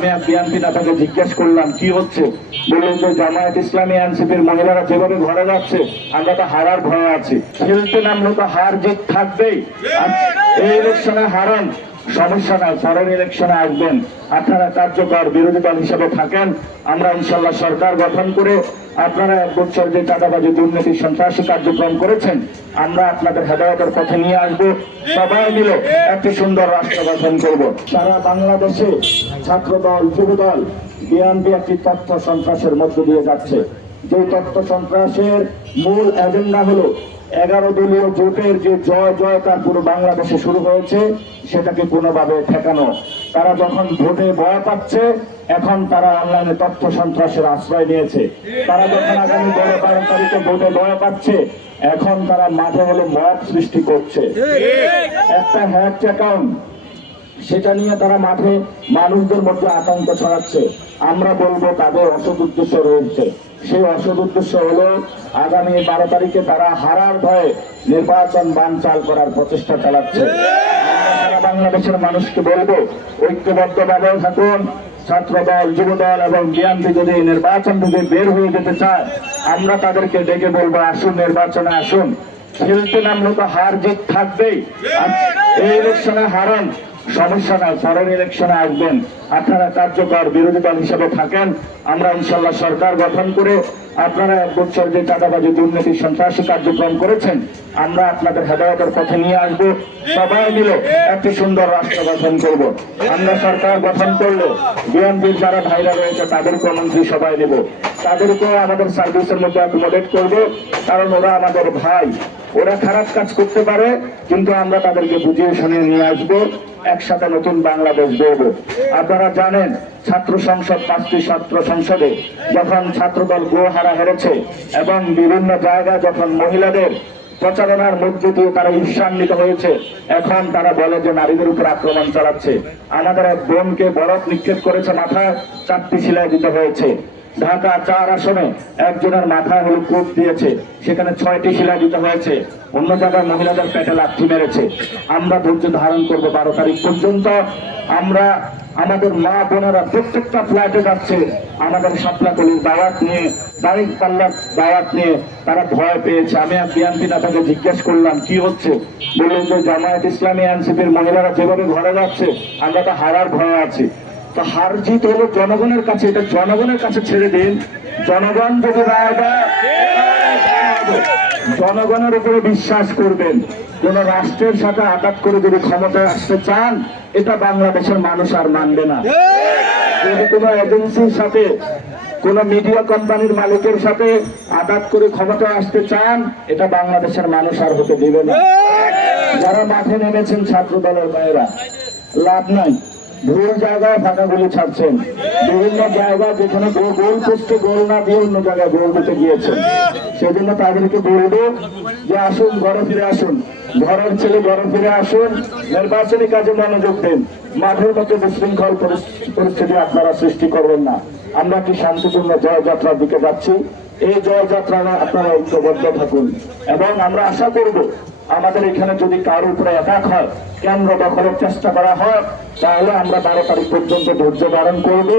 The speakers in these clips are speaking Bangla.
আমি বিএনপি নেতাকে জিজ্ঞেস করলাম কি হচ্ছে, বললেন যে জামায়াত ইসলামী এনসিপির মহিলারা যেভাবে ঘরে যাচ্ছে আমরা তো হারার ভয়ে আছি। খেলতে নামলে তো হার জিত থাকবেই। এই ইলেকশনে হারেন সমস্যা নাই, পরের ইলেকশনে আসবেন, আপনারা কার্যকর বিরোধী দল হিসেবে থাকেন। আমরা ইনশাল্লাহ সরকার গঠন করে আপনারা 1 বছর যে চাঁদাবাজি দুর্নীতি সন্ত্রাসী কার্যক্রম করেছেন আমরা আপনাদের হেদায়েতের পথে নিয়ে আসবো। সবাই মিলে একটি সুন্দর রাষ্ট্র গঠন করব। সারা বাংলাদেশে ছাত্র দল যুব দল বিএনপি একটি তথ্য সন্ত্রাসের মধ্য দিয়ে যাচ্ছে। যে তথ্য সন্ত্রাসের মূল এজেন্ডা হলো 11 দলীয় জোটের যে জয় জয়কার পুরো বাংলাদেশে শুরু হয়েছে সেটাকে কোনোভাবে ঠেকানো। তারা যখন ভোটে ভয় পাচ্ছে এখন তারা অনলাইনে তথ্য সন্ত্রাসের আশ্রয় নিয়েছে। তারা যখন আগামী 12 তারিখে ভোটে ভয় পাচ্ছে এখন তারা মাঠে হলো মব সৃষ্টি করছে। একটা হ্যাক অ্যাকাউন্ট সেটা নিয়ে তারা মাঠে মানুষদের মধ্যে আতঙ্ক ছড়াচ্ছে। আমরা বলবো তাদের অসৎ উদ্দেশ্য রয়েছে। সেই অসৎ উদ্দেশ্য হলো আগামী 12 তারিখে তারা হারার ভয়ে নির্বাচন বানচাল করার প্রচেষ্টা চালাচ্ছে। আমরা সারা বাংলাদেশের মানুষকে বলবো ঐক্যবদ্ধভাবে থাকুন। ছাত্র দল যুব দল এবং বিএনপি যদি নির্বাচন থেকে বের হয়ে যেতে চায় আমরা তাদেরকে ডেকে বলবো আসুন নির্বাচনে আসুন। খেলতে নামলে তো হার জিত থাকবেই। এই ইলেকশনে হারেন সমস্যা নাই, পরের ইলেকশনে আসবেন, আপনারা কার্যকর বিরোধী দল হিসেবে থাকেন। আমরা ইনশাল্লাহ সরকার গঠন করে আপনারা 1 বছর যে চাঁদাবাজি দুর্নীতি সন্ত্রাসী কার্যক্রম করেছেন আমরা আপনাদের হেদায়েতের পথে নিয়ে আসবো। সবাই মিলে একটি সুন্দর রাষ্ট্র গঠন করব। আমরা সরকার গঠন করলে বিএনপির যারা ভাইরা রয়েছে তাদেরকেও মন্ত্রী সবাই দেব, তাদেরকেও আমাদের সার্ভিসের মধ্যে অ্যাকোমোডেট করব। কারণ ওরা আমাদের ভাই, ওরা খারাপ কাজ করতে পারে কিন্তু আমরা তাদেরকে বুঝিয়ে শুনিয়ে নিয়ে আসবো, একসাথে নতুন বাংলাদেশ গড়ব। আপনারা জানেন ছাত্র সংসদ 5টি ছাত্র সংসদে যখন ছাত্রদল গোহারা হেরেছে এবং বিভিন্ন জায়গায় যখন মহিলাদের প্রচারণার মধ্য দিয়ে তারা ঈর্ষান্বিত হয়েছে এখন তারা বলে যে নারীদের উপর আক্রমণ চালাচ্ছে। আমাদের এক বোনকে বরফ নিক্ষেপ করেছে, মাথায় 4টি সেলাই দিতে হয়েছে। ঢাকা 4 আসনে একজনের মাথায় হলো কূপ দিয়েছে, সেখানে 6টি সেলাই দিতে হয়েছে। অন্য জায়গায় মহিলাদের পেটে লাথি মেরেছে। আমরা ধৈর্য ধারণ করবো 12 তারিখ পর্যন্ত। আমরা আমাদের মা বোনেরা প্রত্যেকটা ফ্ল্যাটে যাচ্ছে আমাদের সাপলাকলির দাওয়াত নিয়ে, দাঁড়িয়ে পাল্লার দাওয়াত নিয়ে, তারা ভয় পেয়েছে। আমি বিএনপি নেতাকে জিজ্ঞেস করলাম কি হচ্ছে, বললেন যে জামায়াত ইসলামী এনসিপির মহিলারা যেভাবে ঘরে যাচ্ছে আমরা তো হারার ভয়ে আছি। তো হার জিত হলো জনগণের কাছে, এটা জনগণের কাছে ছেড়ে দিন। জনগণ যদি রায় দেয় জনগণের উপরে বিশ্বাস করবেন। কোন রাষ্ট্রের সাথে আঘাত করে যদি ক্ষমতায় আসতে চান এটা বাংলাদেশের মানুষ আর মানবে না। যদি কোনো এজেন্সির সাথে কোন মিডিয়া কোম্পানির মালিকের সাথে আঘাত করে ক্ষমতায় আসতে চান এটা বাংলাদেশের মানুষ আর হতে দিবে না। যারা মাঠে নেমেছেন ছাত্র দলের ভাইয়েরা, লাভ নাই, ভুল জায়গায় ফাঁকা গুলি ছাড়ছেন। বিভিন্ন জায়গায় যেখানে গোল পোস্টে গোল না দিয়ে অন্য জায়গায় গোল দিতে গিয়েছেন। সেজন্য তাদেরকে বলবো যে আসুন, ঘরে ফিরে আসুন, ঘরের ছেলে ঘরে ফিরে আসুন, নির্বাচনী কাজে মনোযোগ দিন। মাঠের মধ্যে বিশৃঙ্খল পরিস্থিতি আপনারা সৃষ্টি করবেন না। আমরা কি শান্তিপূর্ণ জয়যাত্রার দিকে যাচ্ছি। এই জয়যাত্রা আপনারা ঐক্যবদ্ধ থাকুন এবং আমরা আশা করব আমাদের এখানে যদি কারোর উপরে অ্যাটাক হয়, কেন্দ্র দখলের চেষ্টা করা হয় তাহলে আমরা 12 তারিখ পর্যন্ত ধৈর্য ধারণ করব।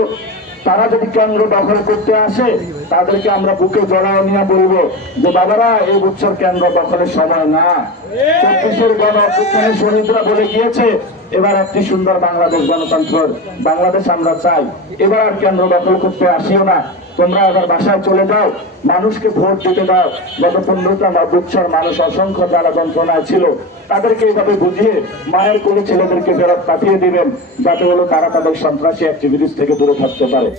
তারা যদি কেন্দ্র দখল করতে আসে তাদেরকে আমরা বুকে জড়াও নিয়ে বলবো যে বাবারা এই বছর কেন্দ্র দখলের সময় না। 24-এর গণ অভ্যুত্থানে শহীদরা বলে গিয়েছে এবার একটি সুন্দর বাংলাদেশ, গণতন্ত্র বাংলাদেশ আমরা চাই। এবার আর কেন্দ্র দখল করতে আসিও না, তোমরা এবার বাসায় চলে যাও, মানুষকে ভোট দিতে দাও। গত 15টা বছর মানুষ অসংখ্য জ্বালা যন্ত্রণায় ছিল, তাদেরকে এইভাবে বুঝিয়ে মায়ের কোলে ছেলেদেরকে ফেরত পাঠিয়ে দিবেন যাতে হলো তারা তাদের সন্ত্রাসী অ্যাক্টিভিটিস থেকে দূরে থাকতে পারে।